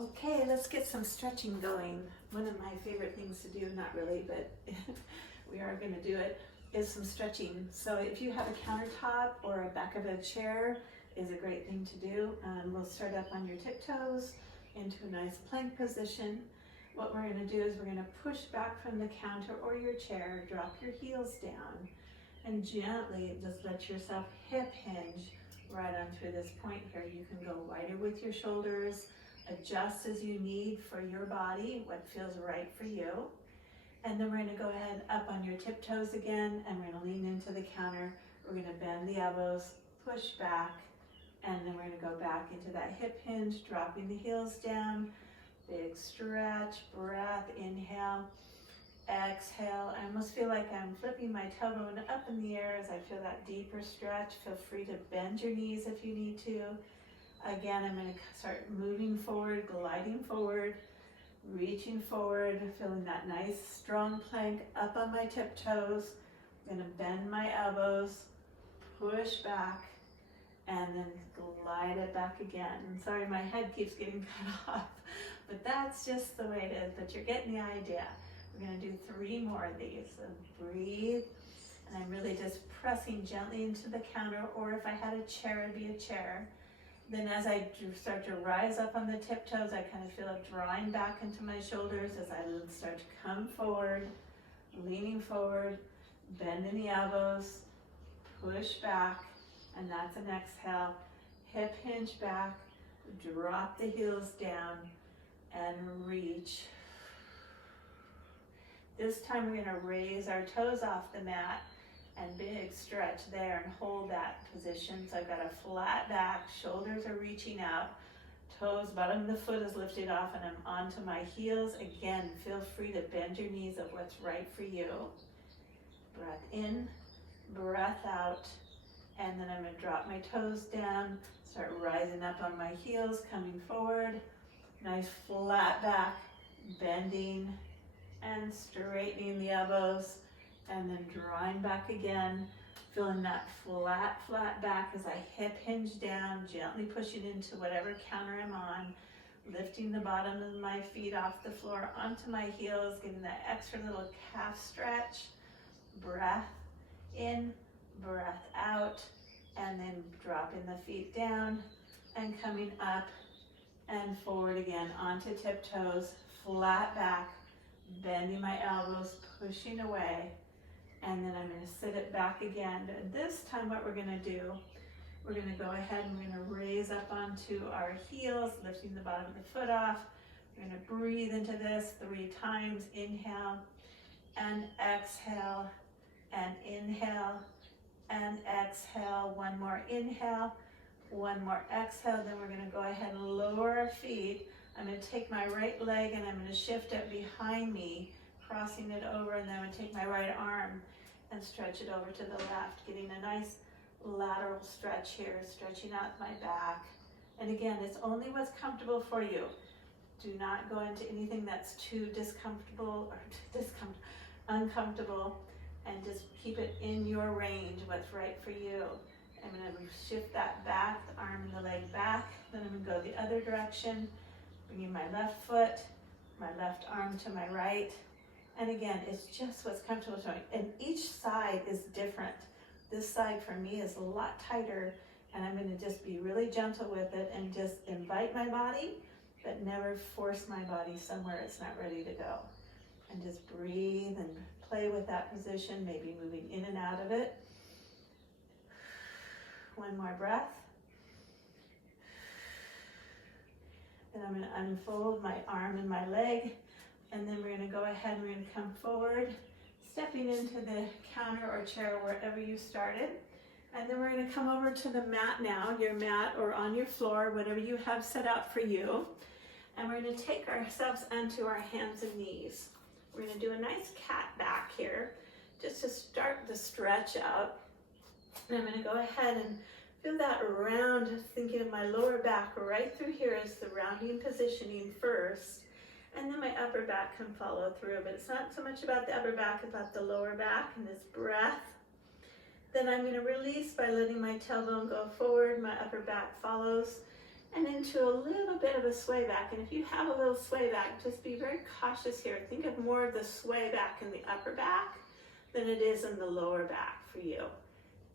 Okay, let's get some stretching going. One of my favorite things to do, not really, but we are going to do it, is some stretching. So if you have a countertop or a back of a chair, is a great thing to do. We'll start up on your tiptoes into a nice plank position. What we're going to do is we're going to push back from the counter or your chair, drop your heels down, and gently just let yourself hip hinge right on through this point here. You can go wider with your shoulders, adjust as you need for your body, what feels right for you. And then we're going to go ahead up on your tiptoes again, and we're going to lean into the counter. We're going to bend the elbows, push back, and then we're going to go back into that hip hinge, dropping the heels down. Big stretch, breath, inhale, exhale. I almost feel like I'm flipping my tailbone up in the air as I feel that deeper stretch. Feel free to bend your knees if you need to. Again, I'm going to start moving forward, gliding forward, reaching forward, feeling that nice strong plank up on my tiptoes. I'm going to bend my elbows, push back, and then glide it back again. And sorry, my head keeps getting cut off, but that's just the way it is, but you're getting the idea. We're going to do 3 more of these. So breathe, and I'm really just pressing gently into the counter, or if I had a chair, it'd be a chair. Then as I start to rise up on the tiptoes, I kind of feel it drawing back into my shoulders as I start to come forward, leaning forward, bending the elbows, push back, and that's an exhale. Hip hinge back, drop the heels down, and reach. This time we're going to raise our toes off the mat, and big stretch there, and hold that position. So I've got a flat back, shoulders are reaching out, toes, bottom of the foot is lifted off, and I'm onto my heels. Again, feel free to bend your knees of what's right for you. Breath in, breath out, and then I'm going to drop my toes down, start rising up on my heels, coming forward. Nice flat back, bending and straightening the elbows, and then drawing back again, feeling that flat back as I hip hinge down, gently pushing into whatever counter I'm on, lifting the bottom of my feet off the floor onto my heels, getting that extra little calf stretch. Breath in, breath out, and then dropping the feet down and coming up and forward again onto tiptoes, flat back, bending my elbows, pushing away, and then I'm going to sit it back again. But this time what we're going to do, we're going to go ahead and we're going to raise up onto our heels, lifting the bottom of the foot off. We're going to breathe into this 3 times. Inhale and exhale, and inhale and exhale. One more inhale, one more exhale. Then we're going to go ahead and lower our feet. I'm going to take my right leg and I'm going to shift it behind me, crossing it over, and then I'm going to take my right arm and stretch it over to the left, getting a nice lateral stretch here, stretching out my back. And again, it's only what's comfortable for you. Do not go into anything that's too discomfortable or uncomfortable, and just keep it in your range, what's right for you. I'm going to shift that back, the arm and the leg back, then I'm going to go the other direction, bringing my left foot, my left arm to my right. And again, it's just what's comfortable to me. And each side is different. This side for me is a lot tighter, and I'm going to just be really gentle with it and just invite my body, but never force my body somewhere it's not ready to go. And just breathe and play with that position, maybe moving in and out of it. One more breath. Then I'm going to unfold my arm and my leg, and then we're going to go ahead and we're going to come forward, stepping into the counter or chair wherever you started. And then we're going to come over to the mat now, your mat or on your floor, whatever you have set out for you. And we're going to take ourselves onto our hands and knees. We're going to do a nice cat back here, just to start the stretch out. And I'm going to go ahead and feel that round, thinking of my lower back right through here is the rounding positioning first. And then my upper back can follow through, but it's not so much about the upper back, about the lower back and this breath. Then I'm going to release by letting my tailbone go forward, my upper back follows, and into a little bit of a sway back. And if you have a little sway back, just be very cautious here. Think of more of the sway back in the upper back than it is in the lower back for you.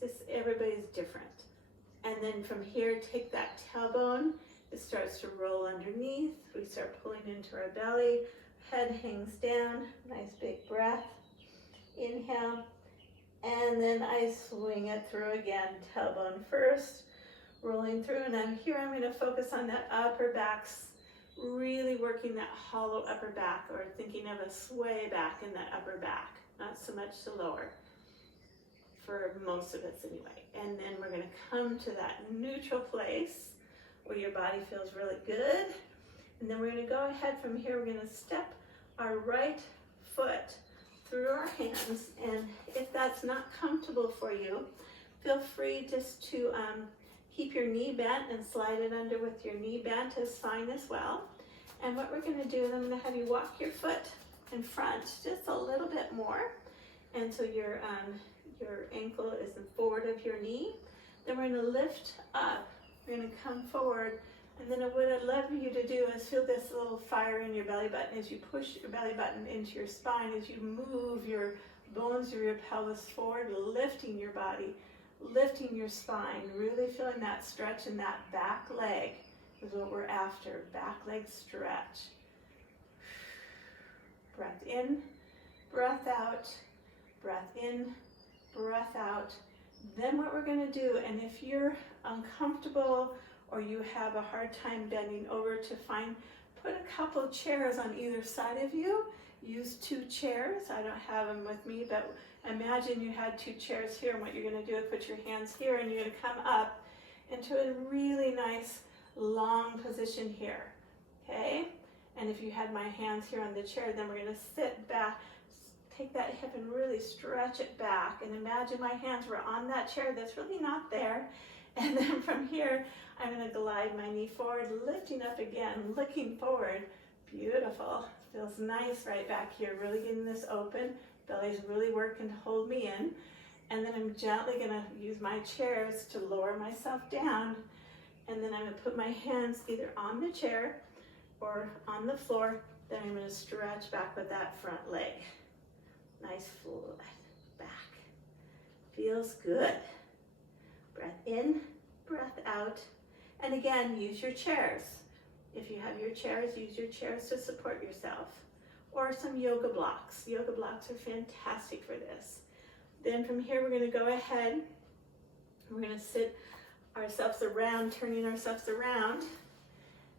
Just everybody's different. And then from here, take that tailbone. It starts to roll underneath. We start pulling into our belly. Head hangs down. Nice big breath. Inhale. And then I swing it through again. Tailbone first. Rolling through. And I'm going to focus on that upper back. Really working that hollow upper back, or thinking of a sway back in that upper back. Not so much the lower. For most of us anyway. And then we're going to come to that neutral place where your body feels really good. And then we're going to go ahead from here. We're going to step our right foot through our hands. And if that's not comfortable for you, feel free just to keep your knee bent and slide it under with your knee bent is fine as well. And what we're going to do is I'm going to have you walk your foot in front just a little bit more. And so your ankle is forward of your knee. Then we're going to lift up. We're going to come forward. And then what I'd love for you to do is feel this little fire in your belly button as you push your belly button into your spine, as you move your bones of your pelvis forward, lifting your body, lifting your spine, really feeling that stretch in that back leg is what we're after. Back leg stretch. Breath in, breath out, breath in, breath out. Then what we're going to do, and if you're uncomfortable or you have a hard time bending over to put a couple chairs on either side of you. Use 2 chairs. I don't have them with me, but imagine you had 2 chairs here, and what you're going to do is put your hands here, and you're going to come up into a really nice long position here, okay? And if you had my hands here on the chair, then we're going to sit back. Take that hip and really stretch it back, and imagine my hands were on that chair that's really not there. And then from here, I'm going to glide my knee forward, lifting up again, looking forward. Beautiful. Feels nice right back here, really getting this open. Belly's really working to hold me in. And then I'm gently going to use my chairs to lower myself down. And then I'm going to put my hands either on the chair or on the floor. Then I'm going to stretch back with that front leg. Nice flat back. Feels good. Breath in, breath out. And again, use your chairs. If you have your chairs, use your chairs to support yourself. Or some yoga blocks. Yoga blocks are fantastic for this. Then from here, we're going to go ahead. We're going to sit ourselves around, turning ourselves around.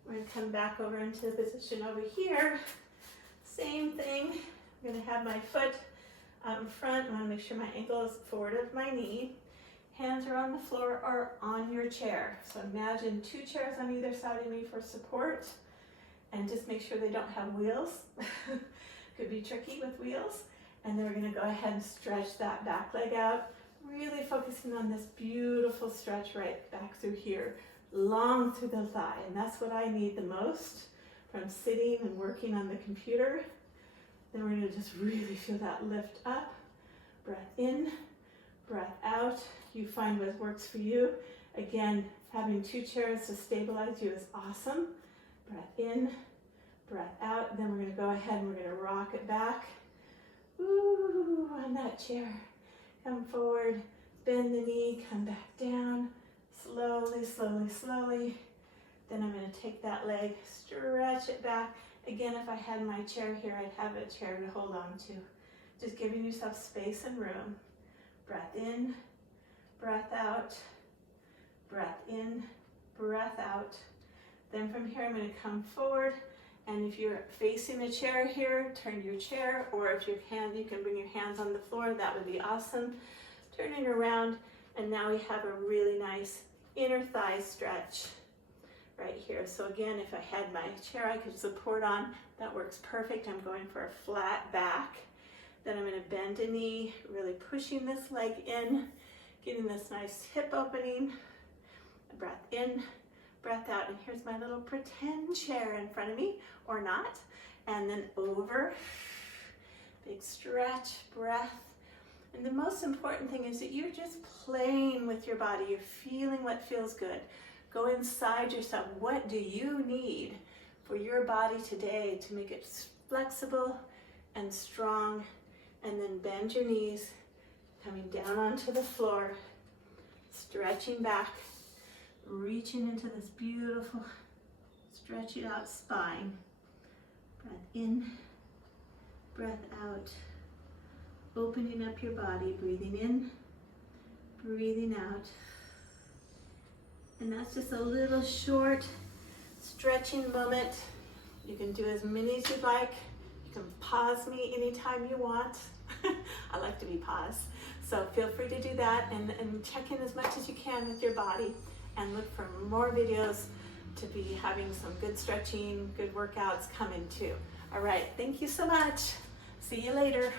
We're going to come back over into the position over here. Same thing. I'm going to have my foot out in front. I want to make sure my ankle is forward of my knee. Hands are on the floor or on your chair. So imagine 2 chairs on either side of me for support. And just make sure they don't have wheels. Could be tricky with wheels. And then we're going to go ahead and stretch that back leg out. Really focusing on this beautiful stretch right back through here. Long through the thigh. And that's what I need the most from sitting and working on the computer. Then we're going to just really feel that lift up. Breath in, breath out. You find what works for you. Again, having 2 chairs to stabilize you is awesome. Breath in, breath out. Then we're going to go ahead and we're going to rock it back. Ooh, on that chair. Come forward, bend the knee, come back down. Slowly, slowly, slowly. Then I'm going to take that leg, stretch it back. Again, if I had my chair here, I'd have a chair to hold on to. Just giving yourself space and room. Breath in, breath out, breath in, breath out. Then from here, I'm going to come forward. And if you're facing a chair here, turn your chair, or if you can bring your hands on the floor, that would be awesome. Turning around, and now we have a really nice inner thigh stretch right here. So again, if I had my chair I could support on, that works perfect. I'm going for a flat back. Then I'm going to bend a knee, really pushing this leg in, getting this nice hip opening. Breath in, breath out, and here's my little pretend chair in front of me, or not. And then over, big stretch, breath. And the most important thing is that you're just playing with your body. You're feeling what feels good. Go inside yourself. What do you need for your body today to make it flexible and strong? And then bend your knees, coming down onto the floor, stretching back, reaching into this beautiful stretching out spine. Breath in, breath out. Opening up your body, breathing in, breathing out. And that's just a little short stretching moment. You can do as many as you'd like. You can pause me anytime you want. I like to be paused. So feel free to do that and check in as much as you can with your body and look for more videos to be having some good stretching, good workouts coming too. All right, thank you so much. See you later.